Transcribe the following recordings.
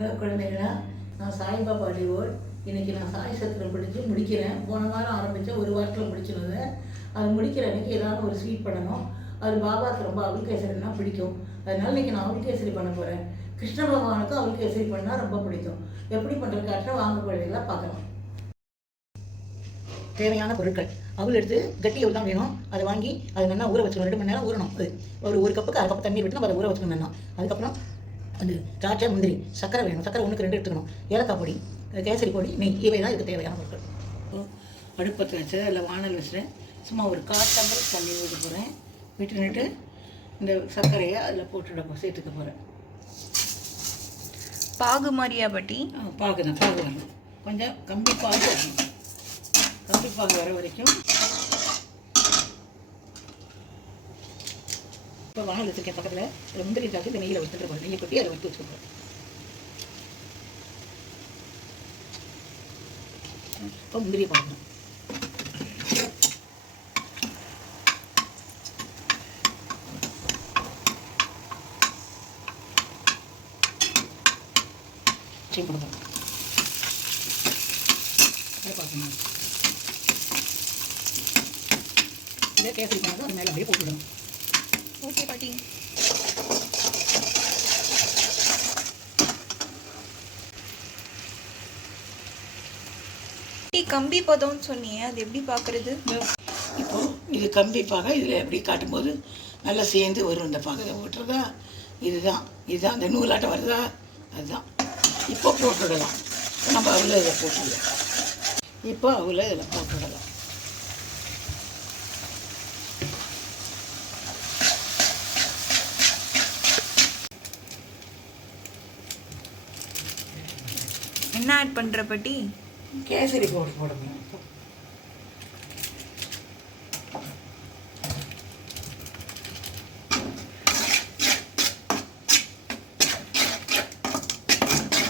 குழந்தைகளா, நான் சாய்பாபா டிவோட். இன்றைக்கி நான் சாய் சத்திரம் படித்து முடிக்கிறேன். போன வாரம் ஆரம்பித்தேன், ஒரு வாரத்தில் முடிச்சிடுவேன். அது முடிக்கிற அன்றைக்கி ஏதாவது ஒரு ஸ்வீட் பண்ணணும். அது பாபாவுக்கு ரொம்ப அவல் கேசரினா பிடிக்கும். அதனால் இன்றைக்கி நான் அவல் கேசரி பண்ண போகிறேன். கிருஷ்ண பகவானுக்கு அவல் கேசரி பண்ணால் ரொம்ப பிடிக்கும். எப்படி பண்ணுறது காட்டுற வாங்க குழந்தைகளாக பார்க்கலாம். தேவையான பொருட்கள்: அவல் எடுத்து கட்டி அவல் தான் வேணும். அதை வாங்கி அதை நல்லா ஊற வச்சுக்கணும். 2 மணி நேரம் ஊறணும். அது ஒரு கப்புக்கு 1/2 கப்பு தண்ணி விட்டு நம்ம அதை ஊற வச்சுக்கணும் நல்லா. அதுக்கப்புறம் அது திராட்சை, முந்திரி, சக்கரை வேணும். சக்கரை 1க்கு 2 எடுத்துக்கணும். ஏலக்காய் பொடி, கேசரி பொடி, நெய், இவை தான் இதுக்கு தேவையான பொருட்கள். அடுப்பத்தை வச்சு அதில் வானல் வச்சுட்டு சும்மா ஒரு 1/4 டம்ளர் தண்ணி ஊற்ற போகிறேன். விட்டுட்டு இந்த சர்க்கரையை அதில் சேர்த்துக்க போகிறேன். பாகு மாதிரியா பட்டி? பாகு தான், பாகு வரணும். கொஞ்சம் கம்பி பாகு வரணும். கம்பி பாகு வர வரைக்கும் இப்போ வானல் வச்சுருக்கேன். பக்கத்தில் முந்திரி தாக்கி இந்த நெய்யில் வச்சுட்டு போகிறேன். நெய்யை கொட்டி அதை வச்சு வச்சுருக்கேன். இப்போ முந்திரியை பார்க்கணும். கொடுக்கணும். இதை பார்க்கணும். இதை கேசரி பண்ணது அது மேலே அப்படியே போட்டுவிடணும். ஓகே பாட்டி. கம்பி பதம்னு சொன்னீங்க, அது எப்படி பார்க்குறது? இப்போ இது கம்பி பாகை. இதில் எப்படி காட்டும்போது நல்லா சேர்ந்து வரும். இந்த பாகை ஓட்டுறதா இதுதான் இந்த நூலாட்டம் வருதா அதுதான். இப்போ போட்டுவிடலாம். நம்ம அவ்வளோ இதில் போட்டுவிடலாம். இப்போ அவ்வளோ இதில் போட்டுவிடலாம். என்ன ஆட் பண்ணுற பட்டி? கேசரி போடணும்.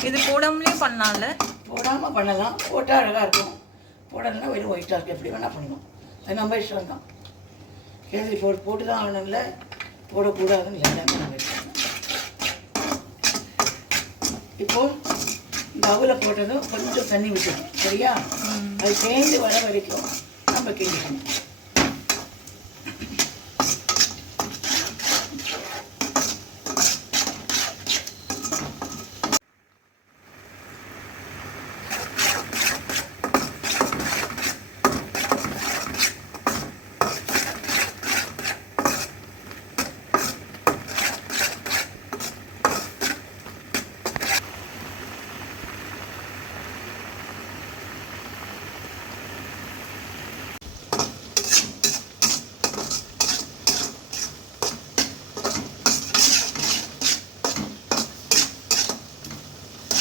இது போடாமலே பண்ணலாம்ல? போடாமல் பண்ணலாம். போட்டால் அழகாக இருக்கும். போடலைன்னா வெறும் ஒயிட்டாக இருக்கும். எப்படி வேணால் பண்ணலாம். அது நம்ம இஷ்டம் தான். கேசரி போட்டு தான் ஆகணும்ல, போடக்கூடாதுன்னு இல்லை. நம்ம இஷ்டம் தான். இப்போது இந்த அவலை போட்டதும் கொஞ்சம் தண்ணி விட்டுடும். சரியா? அது சேர்ந்து வர வரைக்கும் நம்ம கிண்டிக்கணும்.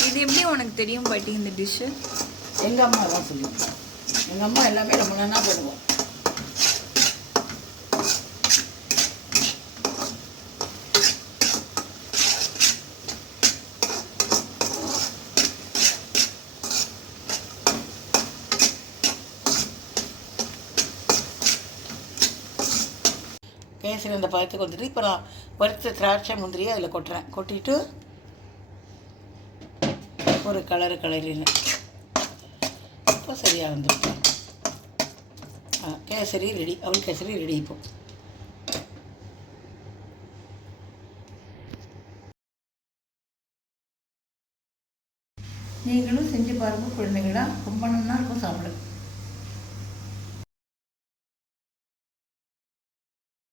இது எப்படி உனக்கு தெரியும் பாட்டி இந்த டிஷ்ஷு? எங்கள் அம்மா தான் சொல்லுவோம். எங்கள் அம்மா எல்லாமே ரொம்ப நல்லா பண்ணுவோம். கேசரி அந்த பழத்துக்கு வந்துட்டு இப்போ நான் வறுத்த திராட்சை, முந்திரியை அதில் கொட்டுறேன். கொட்டிட்டு ஒரு கலரில் இப்போ சரியாக வந்துடும். கேசரி ரெடி. அவல் கேசரி ரெடி. இப்போ நீங்களும் செஞ்சு பாருங்கள் குழந்தைங்களா. ரொம்ப நல்லா இருக்கும் சாப்பிட.